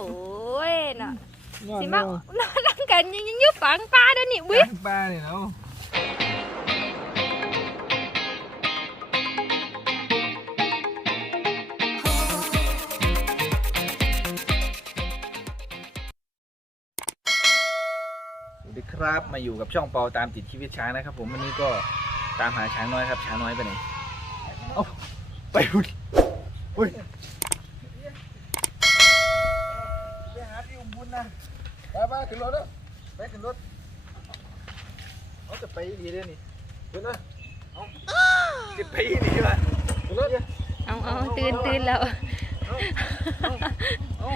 โอ้ยเนาะนอนสิเมานอนนั่งกันยังยังอยุบฝังปลาเด้อนี่วิกลางป่าเนี่ยเนาะสวัสดีครับมาอยู่กับช่องเปาตามติดชีวิตช้างนะครับ ผมวันนี้ก็ตามหาช้างน้อยครับช้างน้อยไปไหนเอ้าไปหุ่นอุ้ยไปหาที่อุ้มบุญ นะไปไปขึ้นรถแล้วไปขึ้นรถเขาจะไปดีเลยนี่ขึ้นนะเอาจะไปดีวะขึ้นรถเนี่ยเอาเอาตื่นตื่นแล้วเอาเอาเอา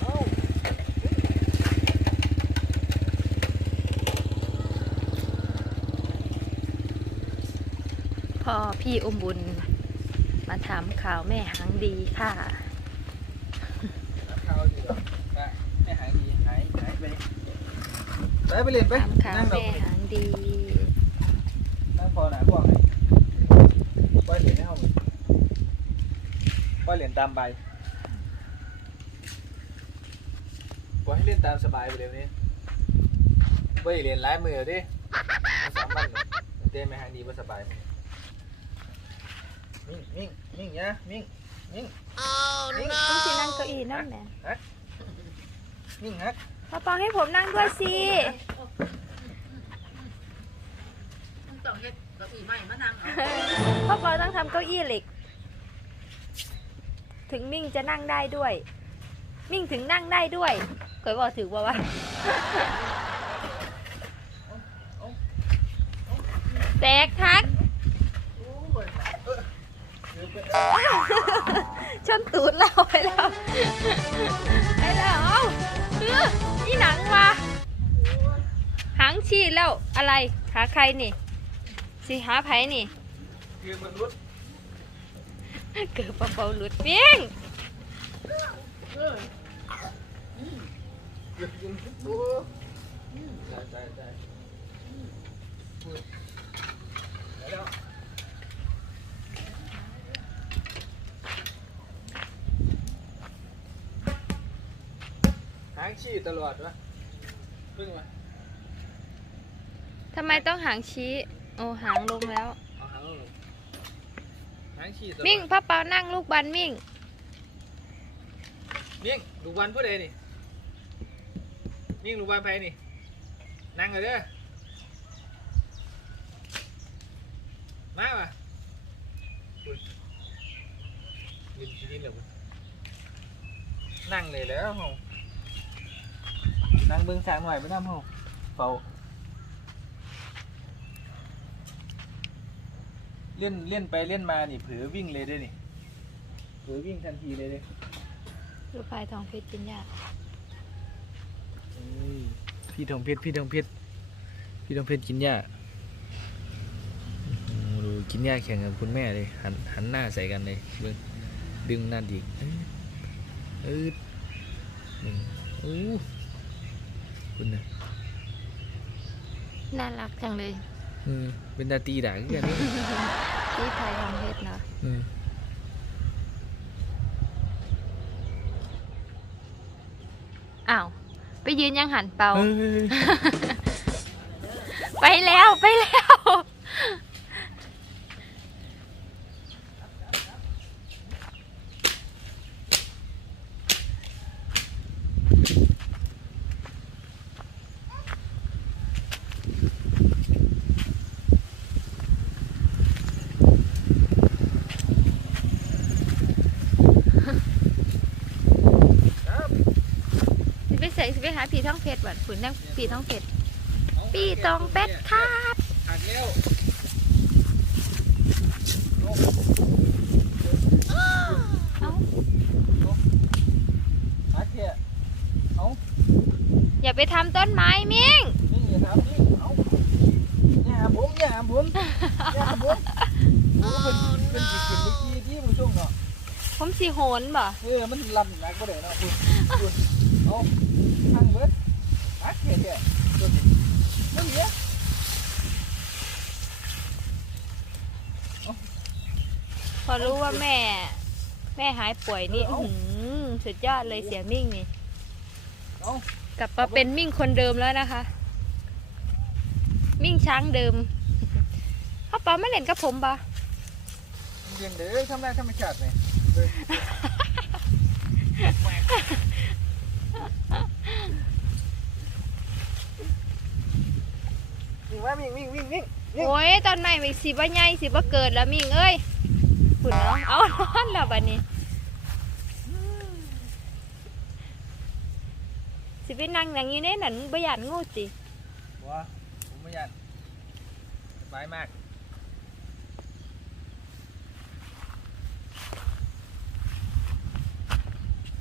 เอาพ่อพี่อมบุญ มาถามข่าวแม่หางดีค่ะ ข้าวดีเหรอได้ไม่หายดีหายหายไป ไปไปเรียนไป ถามข่าวนั่งดอกแม่หางดีนั่งพอหนาพวกเลยปล่อยเหรียญให้เขาเลยปล่อยเหรียญตามใบปล่อยให้เล่นตามสบายไปเร็วนี้ปล่อยเหรียญร้ายมือดิสามวันเลยเต้ไม่หายดีว่าสบายมิ่งมิ่งมิ่งยะมิ่งมิ่งต้องสินั่งเก้าอี้นั่งแหนมิ่งฮัก พ่อปองให้ผมนั่งด้วยสิต้องเฮ็ดเก้าอี้ไม้มานั่งเอาพ่อปองต้องทำเก้าอี้เหล็ก ถึงมิ่งจะนั่งได้ด้วย มิ่งถึงนั่งได้ด้วยเคยบอกถือว่าวะแตกทัก ชนตูดเราไปแล้วาใครนี่สิหาไผนี่คือมนุษย์เกิดเบาๆหลุดเปี้ยงอยากกินปูใช่ใช่ใช่แล้วหางฉีดตลอดวะพึ่งมาทำไมต้องหางชี้ โอ้หางลงแล้ว เอาหางลงเลยหางฉีดตลอดมิ่งพ่อเปานั่งลูกบันมิ่ง มิ่งลูกวันผู้ใดนี่มิ่งลูกวันไผนี่ นั่งเลยเด้อมาว่ะอุ้ยยืนยืนเหรอวะนั่งเลยแล้วเฮานั่งเบิ่งสางหน่อยไปน้ำเฮาเฝ้า เล่นเล่นไปเล่นมานี่เผลอวิ่งเลยเด้อนี่เผลอวิ่งทันทีเลยเด้อลูกพายทองเพชรกินยาพี่ทองเพชรพี่ทองเพชรพี่ทองเพชรกินหญ้าโอ้โหดูกินหญ้าแข่งกับคุณแม่เลยหันหันหน้าใส่กันเลยเบิ่งดึงหน้าดีกเอ้ยเออหนึ่งโอ้คุณนะน่ารักจังเลยเออเป็นตาตีด่ากันนี่พี่พายทองเพชรเนาะเอออ้าว ไปยืนยังหันเปา เฮ้ย ไปแล้วไปแล้ว สิ ไปใส่สิไปหาผีท้องเพชรบัดขุนนั่งผีท้องเพชรปีตองเป็ดครับหักแล้วเอ้าหักเถอะเอาอย่าไปทำต้นไม้มิ่งนี่อย่าทำนี่เอาอย่าหาผมอย่าหาผมอย่าหาผมโอ้เป็นเป็นสิขึ้นเมื่อกี้ที่มันช่วงเนาะผมสีโหนบ่เออมันลำหนักก็ได้เนาะคุณคุณเอา ทางเบิดฮักเห็นเด้อตัวนี้นั่นเนี่ยพอรู้ว่าแม่แแม่หายป่วยนี่อื้อหือสุดยอดเลยเสียมิ่งนี่ เอากลับมาเป็นมิ่งคนเดิมแล้วนะคะ มิ่งช้างเดิมเขาป๋าไม่เล่นกับผมปะเรียนเด้อทำได้ธรรมชาติไหมวิ่ง มาวิ่งวิ่งวิ่งวิ่งโอ้ยตอนใหม่ไม่สิบ่ใหญ่สิบ่เกิดแล้วมิ่งเอ้ยฝุ่นเนาะเอานอนแล้วบัดนี้สิไปนั่งอย่างนี้ในนั้นบ่ยานงูสิว้าผมไม่ยันสบายมาก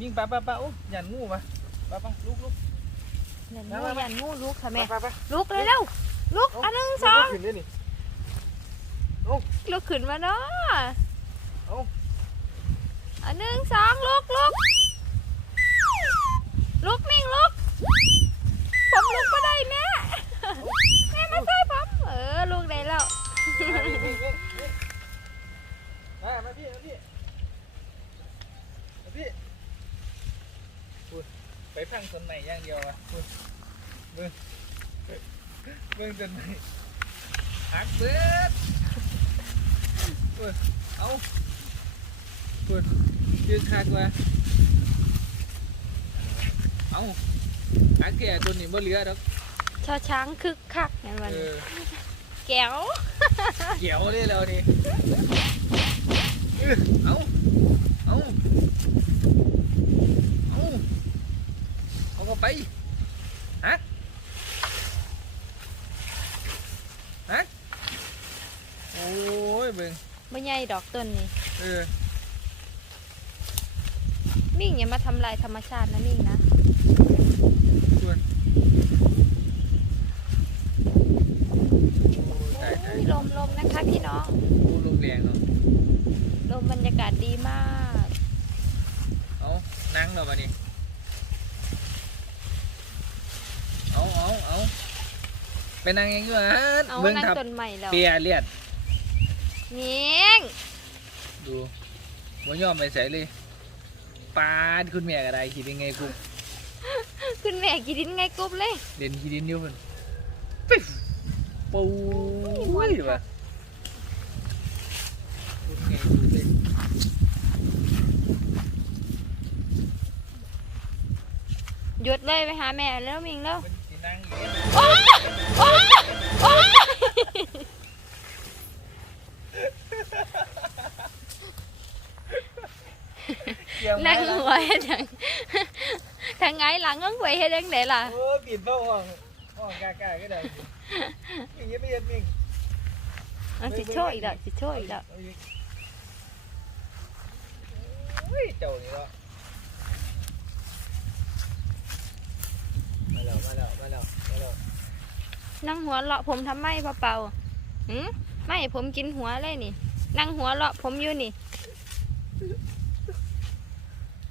วิ่งไปไปไปโอ้ยันงูมาไปไปลุกลุกนั่นมางูมายานงูลุกค่ะไปแม่ไปไปลุกเลยเร็ว ลุกอันหนึ่งสองขึ้นเลยนี่ลุกขึ้นมาเนาะเอาอันหนึ่งสองลุกลุกลุกมิ่งลุกผมลุกก็ได้แม่แม่มาใส่ผมเออลุกได้แล้วมาวิ่งวิ่งวิ่งวิ่งมามาพี่มาพี่มาพี่พูดไปพังต้นใหม่อย่างเดียวอะพูดเบิ้ง เบิ้งต้นใหม่หักเบิดพูดเอาพูดยืนคักว่าเอาหักแก่ตัวนี้บ่เหลือดอกชอช้างคึกคักอย่างวันเออแก้วเกี่ยวเลยแล้วนี่อื้อเอาเอาเอาเอาเข้าไปฮักฮักโอ้ยเบิ่ง ไม่ ใหญ่ดอกต้นนี่เออมิ่งอย่ามาทำลายธรรมชาตินะมิ่งนะชวนโอ้ยตายตายลมลมนะคะพี่น้องโอ้ลมแรงเนาะลมบรรยากาศดีมาก เอานั่งเราบัดนี้เอาเอาเอาไปนั่งยังอยู่ฮะเอาเบิ่งนั่งทับต้นใหม่แล้วเปียเลียด มิ่งดูบ่ยอมไปใส่เลยปาดคุณแม่ก็ได้คิดยังไงกูคุณแม่กินดินไงกรุบเลย เด่นคิดดินอยู่เพิ่นปิ๊บปูม่วนยค่ะว่ะคุณไงกูเลยหยุดเลยไปหาแม่แล้วมิ่งแล้วมันสินั่งอยู่เนี่ย โอ้โอ้โอ้ เกี่ยวไม้ นั่ง ละ หัวเฮ็ดหยัง ทางไงหลังก็หวยเฮ็ดจังไดล่ะโอ้ปิดเบ้าห้องห้องกากาก็ได้มิงอยังไม่เห็นมิงเอาสิโชว์อีกแล้วสิโชว์อีกแล้วเอาอีกโอ้ยเจ้านี่เนาะมาแล้วมาแล้วมาแล้วมาแล้วนั่งหัวเลาะผมทำไมเปล่าเปล่าหืมไม่ผมกินหัวเลยนี่ นั่งหัวเลาะผมอยู่นี่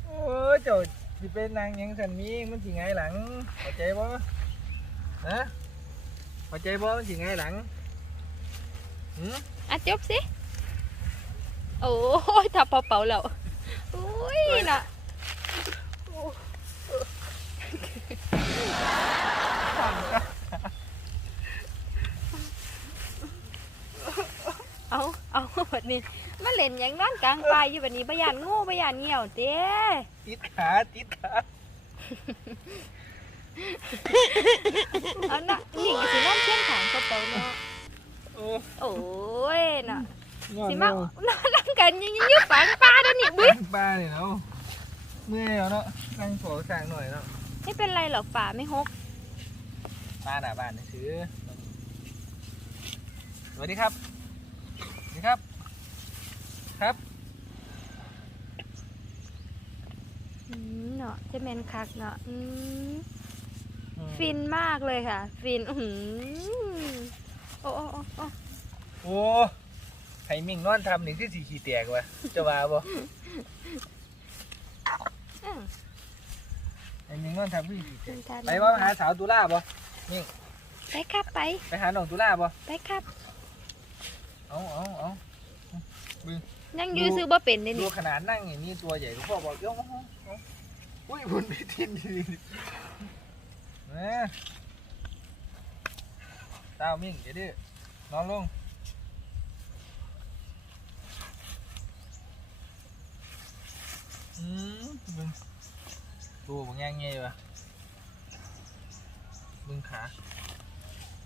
โอ้ยเจ้า สิเป็นนางหยังสันมีมันสิไงายหลังเข้าใจบ่ฮะเข้าใจบ่มันสิไงายหลังหืมอะจบสิ โอ้ยทับเป่าๆแล้วโอ้ยน่ะเอาเอาแบบนี้ มาเล่นหยังนอนกลางป่าอยู่แบบนี้บยานงูบยานเหี่ยวเต้ติดขาติดขาเอาน่ะนี่ก็สินอนเชียงขางกระเป๋าเนาะโอ้โอ้ยน่ะนอนสิเนามานอนนั่งกันยังยังอยู่ฝังป่าเด้อนี่บึ้ยบ้าเนี่ยเนาะเมื่อยแล้วเนาะนั่งโผล่สร้างหน่อยเนาะไม่เป็นไรหรอกป่าไม่ฮกบ้านอะบ้านนี่ซื้อสวัสดีครับสวัสดีครับครับ อืม เนาะจะเมนคักเนาะอืมอืมฟินมากเลยค่ะ ฟินอื้อหือโอ้โอ้โอ้โอ้โอ้ไห้มิ่งนอนทำหนึ่งที่สี่ขีแตกว่ะจะว่าบ่อื้อไห้มิ่งนอนทำที่สี่แตกเป็นการไปว่าหาสาวตุลาบ่ไปครับไป ไปหาน้องตุลาบ่ไปครับ เอาเอาเอาบึง ยังอยื้อซื้อบ่เป็นเลยดูนี่ขนาดนั่งอย่างนี้ตัวใหญ่ก็พ่อบอกเอ้าเอาเอาอุ้ยบุญไม่ทิ้นทีนะตาวมิ่งเดี๋ยวดินอนลงอืมมึงตัวมึงแง่เงี้ยวะมึงขา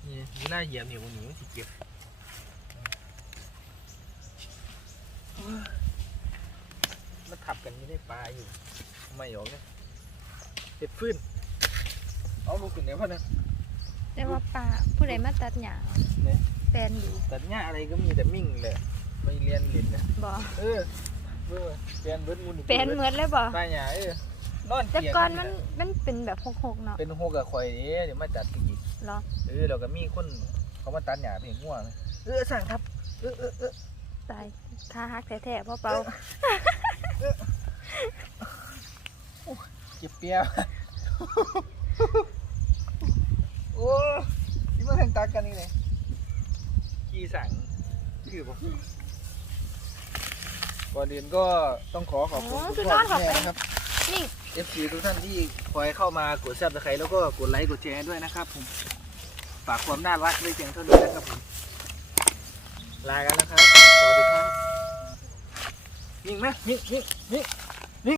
นี่มีหน้าเหยียบเหนียวหนีมันสิเจ็บมันทับกัน ไม่ได้ปลาอยู่ทำไมหรอกเนี่ยเห็ดฟื้นเอาลูกขึ้นเดี๋ยวพ่อนะแต่ว่าป้าผู้ใดมาตัดหญ้าเนี่ยแฟนอยู่ตัดหญ้าอะไรก็มีแต่มิ่งเลยไม่เรียนเรียนนะบ่เออเบื่อเปลี่ยนเบิดมุนแฟนเหมือนเลยบ่ตายหญ้าเออนอนแต่เกียก่อนมันมันเป็นแบบหกๆเนาะเป็นหกกับข่อยเด้เดี๋ยวมาตัดอีกเหรอเออเราก็มีคนเขามาตัดหญ้าเป็นง่วงเออสั่งทับเออเออเออตายขาหักแท้ๆพ่อเปา เจ็บเปียวโอ้ที่มาแทงตากันนี่เลยขี้สั่งคือผมก่อนอื่นก็ต้องขอขอบคุณทุกท่านนะครับนี่ FC ทุกท่านที่คอยเข้ามากดซับสไครต์แล้วก็กดไลค์กดแชร์ด้วยนะครับผมฝากความน่ารักไว้เพียงเท่านี้นะครับผมลากันแล้วครับ สวัสดีครับ ยิงไหมยิงยิงยิง